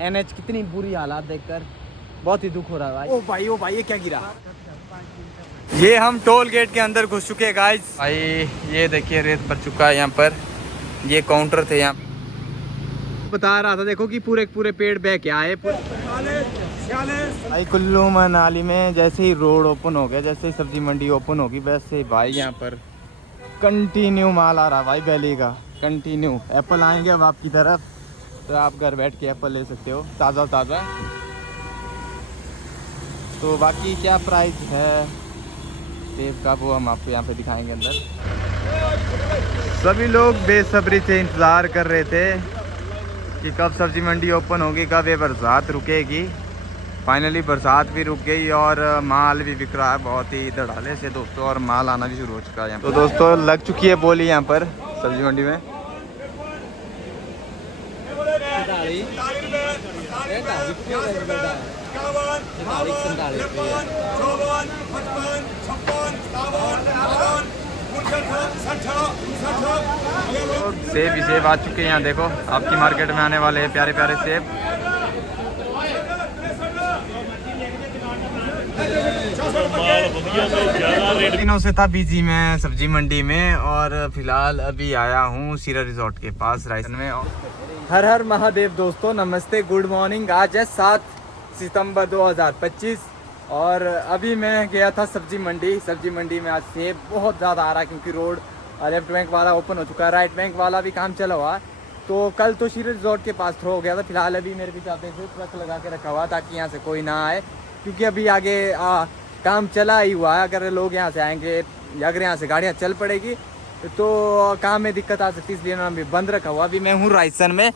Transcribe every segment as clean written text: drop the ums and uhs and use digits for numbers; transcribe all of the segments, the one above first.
NH कितनी बुरी हालात देखकर बहुत ही दुख हो रहा है भाई। ओ भाई ये क्या गिरा। ये हम टोल गेट के अंदर घुस चुके हैं गाइस। भाई ये देखिए रेत भर चुका है यहाँ पर। ये काउंटर थे यहाँ बता रहा था देखो कि पूरे पूरे पेड़ बह के आए। भाई कुल्लू मनाली में जैसे ही रोड ओपन हो गया, जैसे ही सब्जी मंडी ओपन होगी, वैसे ही भाई यहाँ पर कंटिन्यू माल आ रहा भाई गली का कंटिन्यू। एप्पल आएंगे अब आपकी तरफ तो आप घर बैठ के एप्पल ले सकते हो ताज़ा ताज़ा। तो बाकी क्या प्राइस है सेब का वो हम आपको यहाँ पे दिखाएंगे अंदर। सभी लोग बेसब्री से इंतज़ार कर रहे थे कि कब सब्जी मंडी ओपन होगी, कब ये बरसात रुकेगी। फाइनली बरसात भी रुक गई और माल भी बिक रहा है बहुत ही धड़ाले से दोस्तों, और माल आना भी शुरू हो चुका है यहाँ। तो दोस्तों लग चुकी है बोली यहाँ पर सब्जी मंडी में। सेब ही सेब आ चुके हैं यहाँ देखो, आपकी मार्केट में आने वाले हैं प्यारे प्यारे सेब। दिनों से था बिजी मैं सब्जी मंडी में और फिलहाल अभी आया हूँ सीरा रिजॉर्ट के पास रायसन में। हर हर महादेव दोस्तों, नमस्ते गुड मॉर्निंग। आज है 7 सितंबर 2025 और अभी मैं गया था सब्जी मंडी में आज सेब बहुत ज़्यादा आ रहा है क्योंकि रोड लेफ्ट बैंक वाला ओपन हो चुका है, राइट बैंक वाला भी काम चला हुआ है। तो कल तो सीरा रिजॉर्ट के पास थ्रो हो गया था। फिलहाल अभी मेरे पीछे आते थे ट्रक लगा के रखा हुआ ताकि यहाँ से कोई ना आए, क्योंकि अभी आगे काम चला ही हुआ है। अगर लोग यहाँ से आएंगे या अगर यहाँ से गाड़ियाँ चल पड़ेगी तो काम में दिक्कत आ सकती है, इसलिए मैं बंद रखा हुआ। अभी मैं हूँ रायसन में।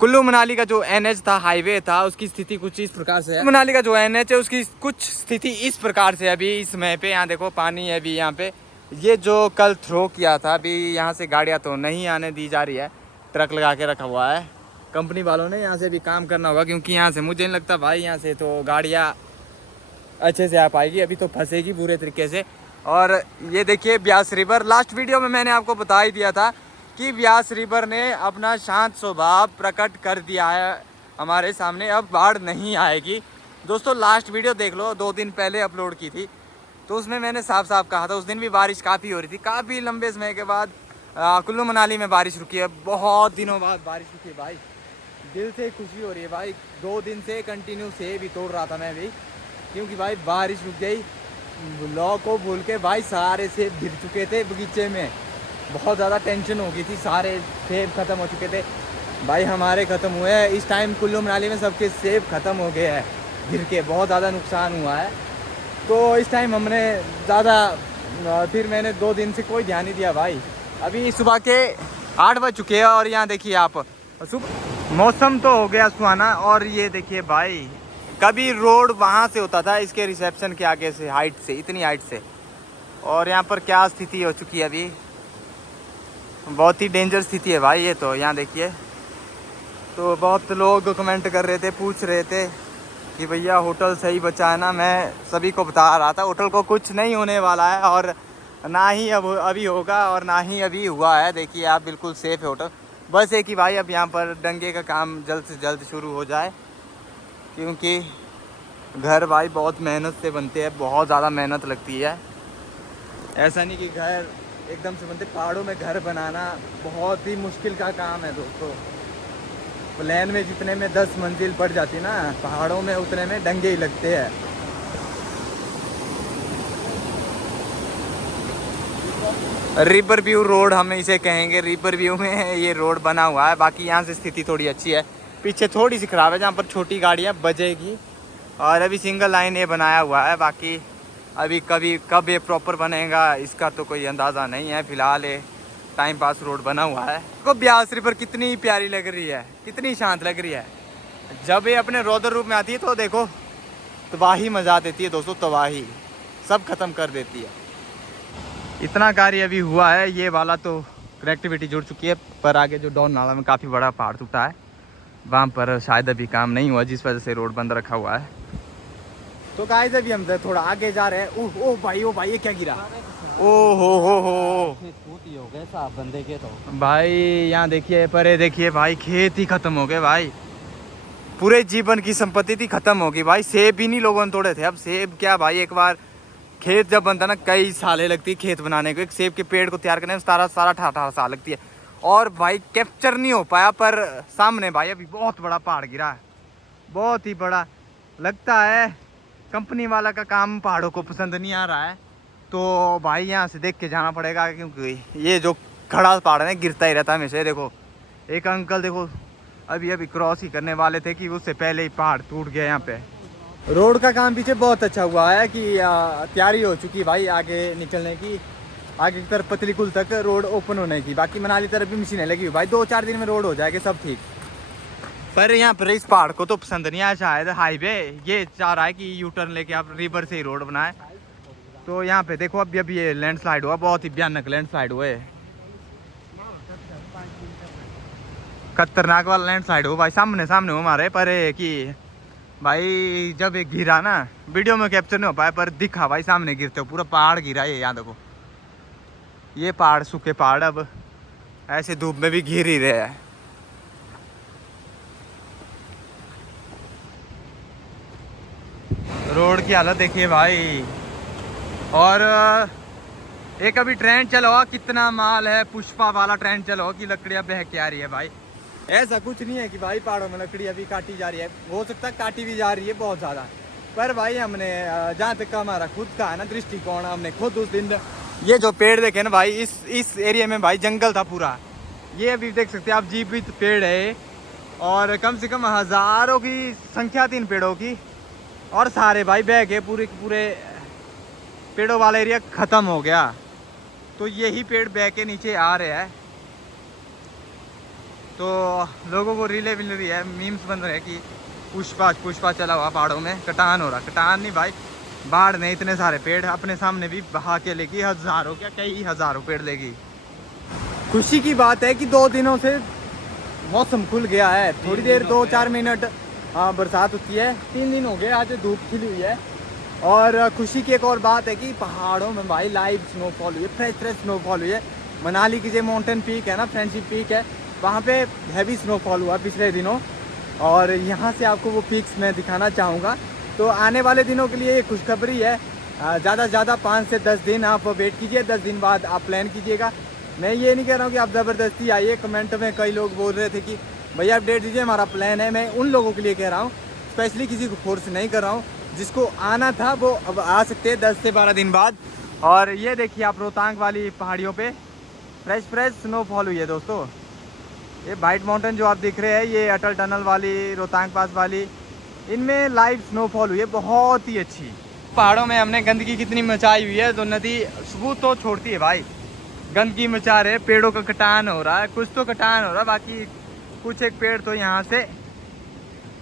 कुल्लू मनाली का जो एनएच था, हाईवे था, उसकी स्थिति कुछ इस प्रकार से है। मनाली का जो एनएच है उसकी कुछ स्थिति इस प्रकार से अभी इस समय पे। यहाँ देखो पानी है अभी यहाँ पे। ये जो कल थ्रो किया था, अभी यहाँ से गाड़ियाँ तो नहीं आने दी जा रही है, ट्रक लगा के रखा हुआ है कंपनी वालों ने। यहाँ से भी काम करना होगा क्योंकि यहाँ से मुझे नहीं लगता भाई यहाँ से तो गाड़ियाँ अच्छे से आ पाएगी, अभी तो फंसेगी बुरे तरीके से। और ये देखिए ब्यास रिवर, लास्ट वीडियो में मैंने आपको बता ही दिया था कि ब्यास रिवर ने अपना शांत स्वभाव प्रकट कर दिया है हमारे सामने, अब बाढ़ नहीं आएगी। दोस्तों लास्ट वीडियो देख लो, 2 दिन पहले अपलोड की थी, तो उसमें मैंने साफ साफ कहा था। उस दिन भी बारिश काफ़ी हो रही थी, काफ़ी लंबे समय के बाद कुल्लू मनाली में बारिश रुकी है, बहुत दिनों बाद बारिश रुकी है भाई। दिल से खुशी हो रही है भाई। 2 दिन से कंटिन्यू सेब भी तोड़ रहा था मैं भी, क्योंकि भाई बारिश रुक गई। लॉ को भूल के भाई सारे सेब गिर चुके थे बगीचे में, बहुत ज़्यादा टेंशन हो गई थी, सारे सेब ख़त्म हो चुके थे भाई। हमारे ख़त्म हुए हैं इस टाइम कुल्लू मनाली में, सबके सेब ख़त्म हो गए हैं गिर के, बहुत ज़्यादा नुकसान हुआ है। तो इस टाइम हमने ज़्यादा फिर मैंने 2 दिन से कोई ध्यान नहीं दिया भाई। अभी सुबह के 8 बज चुके हैं और यहाँ देखिए आप मौसम तो हो गया सुहाना। और ये देखिए भाई कभी रोड वहाँ से होता था इसके रिसेप्शन के आगे से, हाइट से, इतनी हाइट से, और यहाँ पर क्या स्थिति हो चुकी है अभी, बहुत ही डेंजर स्थिति है भाई ये तो। यहाँ देखिए तो बहुत लोग कमेंट कर रहे थे, पूछ रहे थे कि भैया होटल सही बचा है ना। मैं सभी को बता रहा था होटल को कुछ नहीं होने वाला है और ना ही अब अभी होगा और ना ही अभी हुआ है। देखिए आप बिल्कुल सेफ़ है होटल। बस एक कि भाई अब यहाँ पर डंगे का काम जल्द से जल्द शुरू हो जाए, क्योंकि घर भाई बहुत मेहनत से बनते हैं, बहुत ज़्यादा मेहनत लगती है। ऐसा नहीं कि घर एकदम से बनते, पहाड़ों में घर बनाना बहुत ही मुश्किल का काम है दोस्तों। प्लेन में जितने में 10 मंजिल पड़ जाती ना, पहाड़ों में उतने में डंगे ही लगते हैं। रिवर व्यू रोड हम इसे कहेंगे, रिवर व्यू में ये रोड बना हुआ है। बाकी यहाँ से स्थिति थोड़ी अच्छी है, पीछे थोड़ी सी ख़राब है जहाँ पर छोटी गाड़ियाँ बजेगी, और अभी सिंगल लाइन ये बनाया हुआ है। बाकी अभी कब ये प्रॉपर बनेगा इसका तो कोई अंदाज़ा नहीं है। फ़िलहाल ये टाइम पास रोड बना हुआ है। तो ब्यास रिवर कितनी प्यारी लग रही है, कितनी शांत लग रही है। जब ये अपने रौद्र रूप में आती है तो देखो तबाही मचा देती है दोस्तों, तबाही सब ख़त्म कर देती है। इतना कार्य अभी हुआ है, ये वाला तो कनेक्टिविटी जुड़ चुकी है, पर आगे जो डाउन नाला में काफ़ी बड़ा पहाड़ टूटा है, वहाँ पर शायद अभी काम नहीं हुआ, जिस वजह से रोड बंद रखा हुआ है। तो गाइस अभी हम थोड़ा आगे जा रहे हैं। ओ भाई ये क्या गिरा। ओ हो गए साहब बंदे के तो भाई। यहाँ देखिए पर ये देखिए भाई खेत ही खत्म हो गए भाई, पूरे जीवन की संपत्ति थी, खत्म होगी भाई। सेब भी नहीं लोगों ने तोड़े थे। अब सेब क्या भाई, एक बार खेत जब बनता ना, कई सालें लगती है खेत बनाने को। एक सेब के पेड़ को तैयार करने में 17-18 साल लगती है। और भाई कैप्चर नहीं हो पाया, पर सामने भाई अभी बहुत बड़ा पहाड़ गिरा है, बहुत ही बड़ा। लगता है कंपनी वाला का काम पहाड़ों को पसंद नहीं आ रहा है, तो भाई यहाँ से देख के जाना पड़ेगा, क्योंकि ये जो खड़ा पहाड़ है गिरता ही रहता है हमेशा। देखो एक अंकल देखो अभी अभी क्रॉस ही करने वाले थे कि उससे पहले ही पहाड़ टूट गया। यहाँ पे रोड का काम पीछे बहुत अच्छा हुआ है कि तैयारी हो चुकी है भाई आगे निकलने की, आगे की तरफ पतली कुल तक रोड ओपन होने की। बाकी मनाली तरफ भी मशीनें लगी हुई भाई, 2-4 दिन में रोड हो जाएगी सब ठीक। पर यहाँ पर इस पहाड़ को तो पसंद नहीं आया शायद हाईवे, ये चाह रहा है कि यू टर्न लेके आप रिवर से ही रोड बनाए। तो यहाँ पे देखो अभी अभी ये लैंडस्लाइड हुआ, बहुत ही भयानक लैंडस्लाइड हुआ है, खतरनाक वाला लैंडस्लाइड हो भाई। सामने सामने हो हमारे, पर कि भाई जब एक गिरा ना, वीडियो में कैप्चर नहीं हो पाया पर दिखा भाई, सामने गिरते हो पूरा पहाड़ गिरा। ये यहाँ देखो, ये पहाड़ सूखे पहाड़ अब ऐसे धूप में भी गिर ही रहे हैं। रोड की हालत देखिए भाई। और एक अभी ट्रेन चला हुआ, कितना माल है, पुष्पा वाला ट्रेन चला हुआ कि लकड़ियाँ बह के आ रही है भाई। ऐसा कुछ नहीं है कि भाई पहाड़ों में लकड़ी अभी काटी जा रही है, हो सकता है काटी भी जा रही है बहुत ज़्यादा। पर भाई हमने जहाँ तक हमारा खुद का है ना दृष्टिकोण, हमने खुद उस दिन ये जो पेड़ देखे ना भाई, इस एरिया में भाई जंगल था पूरा। ये अभी देख सकते हैं आप, जीवित पेड़ है और कम से कम हज़ारों की संख्या थी इन पेड़ों की, और सारे भाई बह गए, पूरे पूरे पेड़ों वाला एरिया ख़त्म हो गया। तो यही पेड़ बह के नीचे आ रहे हैं, तो लोगों को रीले मिल रही है, मीम्स बन रहे हैं कि पुष्पा चला हुआ पहाड़ों में, कटान हो रहा। कटान नहीं भाई, बाढ़ ने इतने सारे पेड़ अपने सामने भी बहा के लेगी, हज़ारों क्या कई हज़ारों पेड़ लेगी। खुशी की बात है कि 2 दिनों से मौसम खुल गया है, थोड़ी देर 2-4 मिनट बरसात होती है, 3 दिन हो गए आज धूप खिली हुई है। और खुशी की एक और बात है कि पहाड़ों में भाई लाइव स्नोफॉल हुई है, फ्रेश स्नोफॉल हुई है। मनाली की जो माउंटेन पीक है ना, फ्रेंडशिप पीक है, वहाँ पे हैवी स्नोफॉल हुआ पिछले दिनों, और यहाँ से आपको वो पीक्स मैं दिखाना चाहूँगा। तो आने वाले दिनों के लिए ये खुशखबरी है, ज़्यादा से ज़्यादा 5 से 10 दिन आप वेट कीजिए, 10 दिन बाद आप प्लान कीजिएगा। मैं ये नहीं कह रहा हूँ कि आप ज़बरदस्ती आइए। कमेंट में कई लोग बोल रहे थे कि भैया अपडेट दीजिए, हमारा प्लान है। मैं उन लोगों के लिए कह रहा हूँ, स्पेशली किसी को फोर्स नहीं कर रहा हूँ। जिसको आना था वो अब आ सकते हैं 10 से 12 दिन बाद। और ये देखिए आप रोहतांग वाली पहाड़ियों पे फ्रेश स्नोफॉल हुई है दोस्तों। ये वाइट माउंटेन जो आप दिख रहे हैं, ये अटल टनल वाली, रोहतांग पास वाली, इनमें लाइव स्नोफॉल हुई है, बहुत ही अच्छी। पहाड़ों में हमने गंदगी कितनी मचाई हुई है, तो नदी सबूत तो छोड़ती है भाई, गंदगी मचा रहे, पेड़ों का कटान हो रहा है, कुछ तो कटान हो रहा है, बाकी कुछ एक पेड़ तो यहाँ से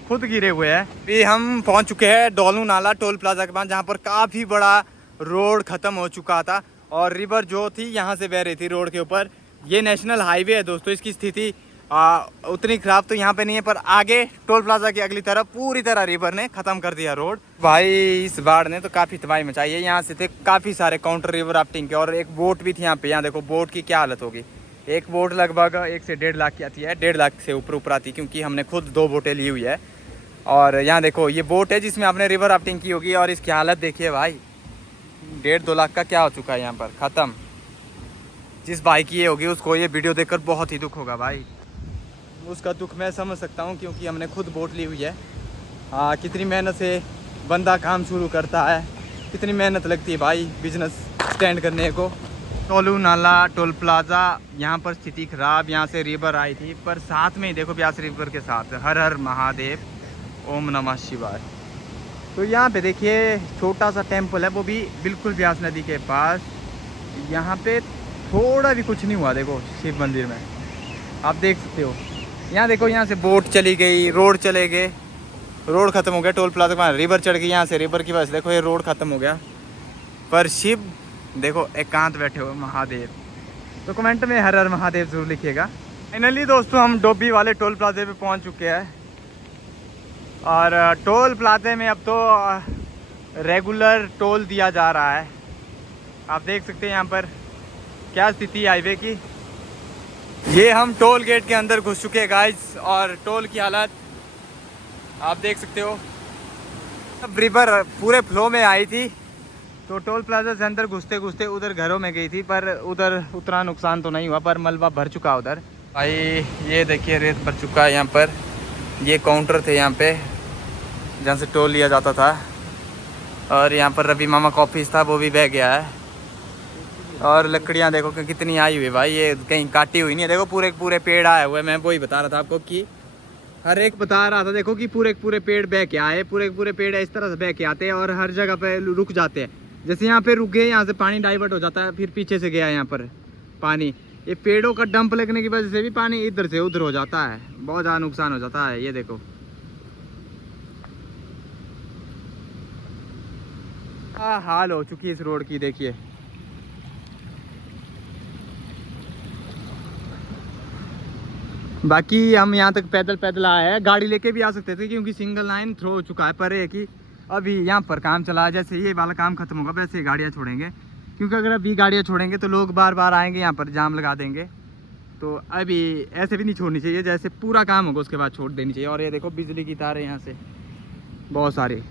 खुद गिरे हुए हैं। अभी हम पहुँच चुके हैं डोलू नाला टोल प्लाजा के पास, जहाँ पर काफ़ी बड़ा रोड ख़त्म हो चुका था और रिवर जो थी यहाँ से बह रही थी रोड के ऊपर। ये नेशनल हाईवे है दोस्तों, इसकी स्थिति उतनी ख़राब तो यहाँ पे नहीं है, पर आगे टोल प्लाजा की अगली तरफ पूरी तरह रिवर ने ख़त्म कर दिया रोड। भाई इस बाढ़ ने तो काफ़ी तबाही मचाई है। यहाँ से थे काफ़ी सारे काउंटर रिवर राफ्टिंग के, और एक बोट भी थी यहाँ पे। यहाँ देखो बोट की क्या हालत होगी। एक बोट लगभग 1 से 1.5 लाख की आती है, 1.5 लाख से ऊपर आती है, क्योंकि हमने खुद 2 बोटें ली हुई है। और यहाँ देखो ये बोट है जिसमें आपने रिवर राफ्टिंग की होगी, और इसकी हालत देखिए भाई, 1.5-2 लाख का क्या हो चुका है यहाँ पर, ख़त्म। जिस भाई की ये होगी उसको ये वीडियो देखकर बहुत ही दुख होगा भाई। उसका दुख मैं समझ सकता हूँ, क्योंकि हमने खुद बोट ली हुई है। कितनी मेहनत से बंदा काम शुरू करता है, कितनी मेहनत लगती है भाई बिजनेस स्टैंड करने को। टोलू नाला टोल प्लाजा, यहाँ पर स्थिति खराब, यहाँ से रिवर आई थी, पर साथ में ही देखो ब्यास रिवर के साथ हर हर महादेव, ओम नमः शिवाय। तो यहाँ पे देखिए छोटा सा टेम्पल है, वो भी बिल्कुल ब्यास नदी के पास। यहाँ पे थोड़ा भी कुछ नहीं हुआ, देखो शिव मंदिर में आप देख सकते हो। यहाँ देखो, यहाँ से बोट चली गई, रोड चले गए, रोड ख़त्म हो गया। टोल प्लाजा के रिवर चढ़ गई, यहाँ से रिवर की वजह से देखो ये रोड ख़त्म हो गया। पर शिव देखो एकांत बैठे हुए महादेव। तो कमेंट में हर हर महादेव जरूर लिखिएगा। फाइनली दोस्तों हम डोबी वाले टोल प्लाजे पे पहुँच चुके हैं, और टोल प्लाजे में अब तो रेगुलर टोल दिया जा रहा है। आप देख सकते हैं यहाँ पर क्या स्थिति हाईवे की। ये हम टोल गेट के अंदर घुस चुके हैं गाइस, और टोल की हालत आप देख सकते हो। अब रिवर पूरे फ्लो में आई थी तो टोल प्लाजा से अंदर घुसते घुसते उधर घरों में गई थी, पर उधर उतना नुकसान तो नहीं हुआ, पर मलबा भर चुका उधर। भाई ये देखिए रेत भर चुका है यहाँ पर। ये काउंटर थे यहाँ पे जहाँ से टोल लिया जाता था, और यहाँ पर रवि मामा का ऑफिस था, वो भी बह गया है। और लकड़ियाँ देखो कि कितनी आई हुई भाई, ये कहीं काटी हुई नहीं है। देखो पूरे पूरे पेड़ आए हुए, मैं वही बता रहा था आपको कि हर एक बता रहा था, देखो कि पूरे पूरे पेड़ बह के आए, पूरे पूरे पेड़ इस तरह से बह के आते हैं और हर जगह पे रुक जाते हैं। जैसे यहाँ पे रुक गए, यहाँ से पानी डाइवर्ट हो जाता है, फिर पीछे से गया यहाँ पर पानी। ये पेड़ों का डंप लगने की वजह से भी पानी इधर से उधर हो जाता है, बहुत ज़्यादा नुकसान हो जाता है। ये देखो हाल हो चुकी है इस रोड की, देखिए। बाकी हम यहाँ तक पैदल पैदल आए हैं, गाड़ी लेके भी आ सकते थे क्योंकि सिंगल लाइन थ्रो हो चुका है। पर है कि अभी यहाँ पर काम चला है, जैसे ये वाला काम खत्म होगा वैसे ही गाड़ियाँ छोड़ेंगे, क्योंकि अगर अभी गाड़ियाँ छोड़ेंगे तो लोग बार बार आएंगे, यहाँ पर जाम लगा देंगे। तो अभी ऐसे भी नहीं छोड़नी चाहिए, जैसे पूरा काम होगा उसके बाद छोड़ देनी चाहिए। और ये देखो बिजली की तारें यहाँ से बहुत सारी,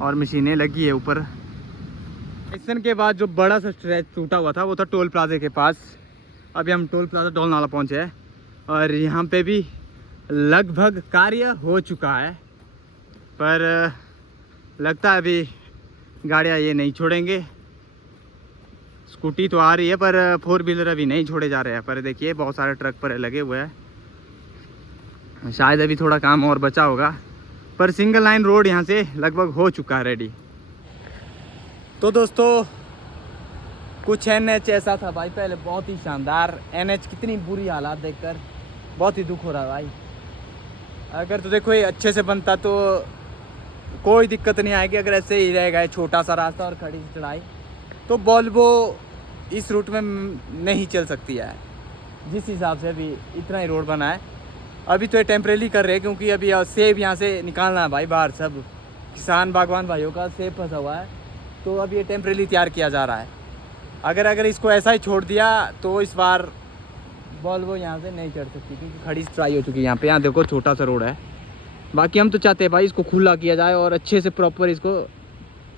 और मशीनें लगी है ऊपर। स्टेशन के बाद जो बड़ा सा स्ट्रेच टूटा हुआ था वो था टोल प्लाजे के पास। अभी हम टोल प्लाजा टोल नाला पहुँचे हैं और यहाँ पे भी लगभग कार्य हो चुका है, पर लगता है अभी गाड़ियाँ ये नहीं छोड़ेंगे। स्कूटी तो आ रही है पर 4 व्हीलर अभी नहीं छोड़े जा रहे हैं। पर देखिए बहुत सारे ट्रक पर लगे हुए हैं, शायद अभी थोड़ा काम और बचा होगा। पर सिंगल लाइन रोड यहाँ से लगभग हो चुका है रेडी। तो दोस्तों कुछ NH ऐसा था भाई पहले, बहुत ही शानदार NH, कितनी बुरी हालात देखकर बहुत ही दुख हो रहा है भाई। अगर तो देखो ये अच्छे से बनता तो कोई दिक्कत नहीं आएगी। अगर ऐसे ही रहेगा छोटा सा रास्ता और खड़ी सी चढ़ाई, तो वोल्वो इस रूट में नहीं चल सकती है। जिस हिसाब से अभी इतना ही रोड बना है, अभी तो ये टेम्परेरी कर रहे हैं क्योंकि अभी सेब यहाँ से निकालना है भाई बाहर। सब किसान बागवान भाइयों का सेब फंसा हुआ है, तो अभी ये टेम्परेरी तैयार किया जा रहा है। अगर इसको ऐसा ही छोड़ दिया तो इस बार वोल्वो यहाँ से नहीं चढ़ सकती, क्योंकि खड़ी ट्राई हो चुकी है यहाँ पे। यहाँ देखो छोटा सा रोड है। बाकी हम तो चाहते हैं भाई इसको खुला किया जाए और अच्छे से प्रॉपर इसको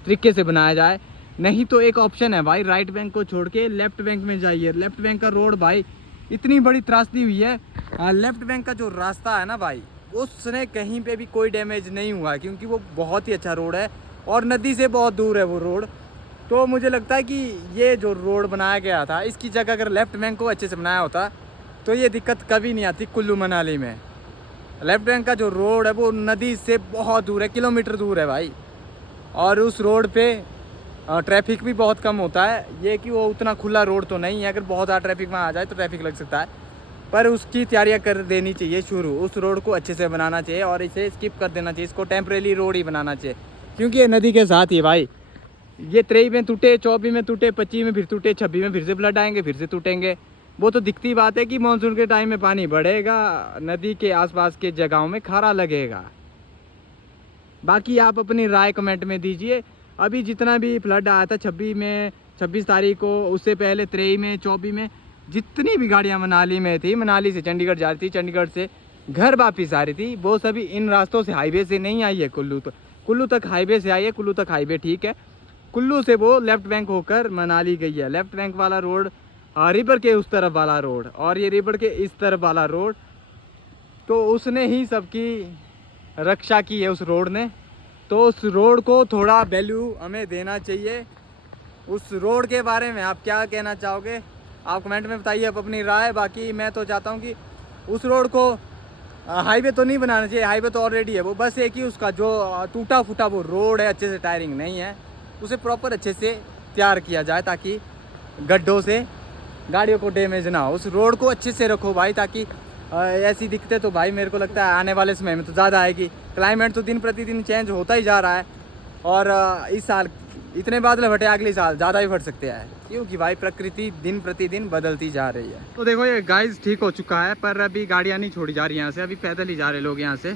तरीके से बनाया जाए। नहीं तो एक ऑप्शन है भाई, राइट बैंक को छोड़ के लेफ्ट बैंक में जाइए। लेफ्ट बैंक का रोड भाई इतनी बड़ी त्रासदी हुई है। लेफ्ट बैंक का जो रास्ता है ना भाई, उसने कहीं पे भी कोई डैमेज नहीं हुआ, क्योंकि वो बहुत ही अच्छा रोड है और नदी से बहुत दूर है वो रोड। तो मुझे लगता है कि ये जो रोड बनाया गया था, इसकी जगह अगर लेफ्ट बैंक को अच्छे से बनाया होता तो ये दिक्कत कभी नहीं आती कुल्लू मनाली में। लेफ्ट बैंक का जो रोड है वो नदी से बहुत दूर है, किलोमीटर दूर है भाई। और उस रोड पे ट्रैफिक भी बहुत कम होता है। ये कि वो उतना खुला रोड तो नहीं है, अगर बहुत ज़्यादा ट्रैफिक वहाँ आ जाए तो ट्रैफिक लग सकता है। पर उसकी तैयारियाँ कर देनी चाहिए शुरू, उस रोड को अच्छे से बनाना चाहिए और इसे स्किप कर देना चाहिए। इसको टेम्परेरी रोड ही बनाना चाहिए, क्योंकि ये नदी के साथ ही भाई। ये 23 में टूटे, 24 में टूटे, 25 में फिर टूटे, 26 में फिर से फ्लड आएंगे, फिर से टूटेंगे। वो तो दिखती बात है कि मानसून के टाइम में पानी बढ़ेगा, नदी के आसपास के जगहों में खारा लगेगा। बाकी आप अपनी राय कमेंट में दीजिए। अभी जितना भी फ्लड आया था 26 तारीख को, उससे पहले 23 में, 24 में, जितनी भी गाड़ियाँ मनाली में थी, मनाली से चंडीगढ़ जा रही थी, चंडीगढ़ से घर वापिस आ रही थी, वो सभी इन रास्तों से, हाईवे से नहीं आई है। कुल्लू तक हाईवे से आई है। कुल्लू तक हाईवे ठीक है, कुल्लू से वो लेफ्ट बैंक होकर मनाली गई है। लेफ्ट बैंक वाला रोड, रिवर के उस तरफ वाला रोड, और ये रिवर के इस तरफ वाला रोड, तो उसने ही सबकी रक्षा की है उस रोड ने। तो उस रोड को थोड़ा वैल्यू हमें देना चाहिए। उस रोड के बारे में आप क्या कहना चाहोगे, आप कमेंट में बताइए आप अपनी राय। बाकी मैं तो चाहता हूँ कि उस रोड को हाईवे तो नहीं बनाना चाहिए, हाईवे तो ऑलरेडी है। वो बस एक ही उसका जो टूटा फूटा वो रोड है, अच्छे से टायरिंग नहीं है, उसे प्रॉपर अच्छे से तैयार किया जाए ताकि गड्ढों से गाड़ियों को डैमेज ना हो। उस रोड को अच्छे से रखो भाई, ताकि ऐसी दिक्कतें तो भाई मेरे को लगता है आने वाले समय में तो ज़्यादा आएगी। क्लाइमेट तो दिन प्रतिदिन चेंज होता ही जा रहा है, और इस साल इतने बादल फटे, अगले साल ज़्यादा ही फट सकते हैं, क्योंकि भाई प्रकृति दिन प्रतिदिन बदलती जा रही है। तो देखो ये गाइस ठीक हो चुका है, पर अभी गाड़ियाँ नहीं छोड़ी जा रही यहाँ से, अभी पैदल ही जा रहे लोग यहाँ से।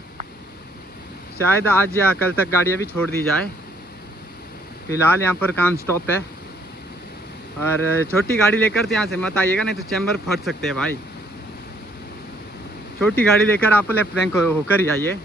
शायद आज या कल तक गाड़ियाँ भी छोड़ दी जाए। फिलहाल यहाँ पर काम स्टॉप है, और छोटी गाड़ी लेकर तो यहाँ से मत आइएगा, नहीं तो चैम्बर फट सकते हैं भाई। छोटी गाड़ी लेकर आप लेफ्ट बैंक होकर ही आइए।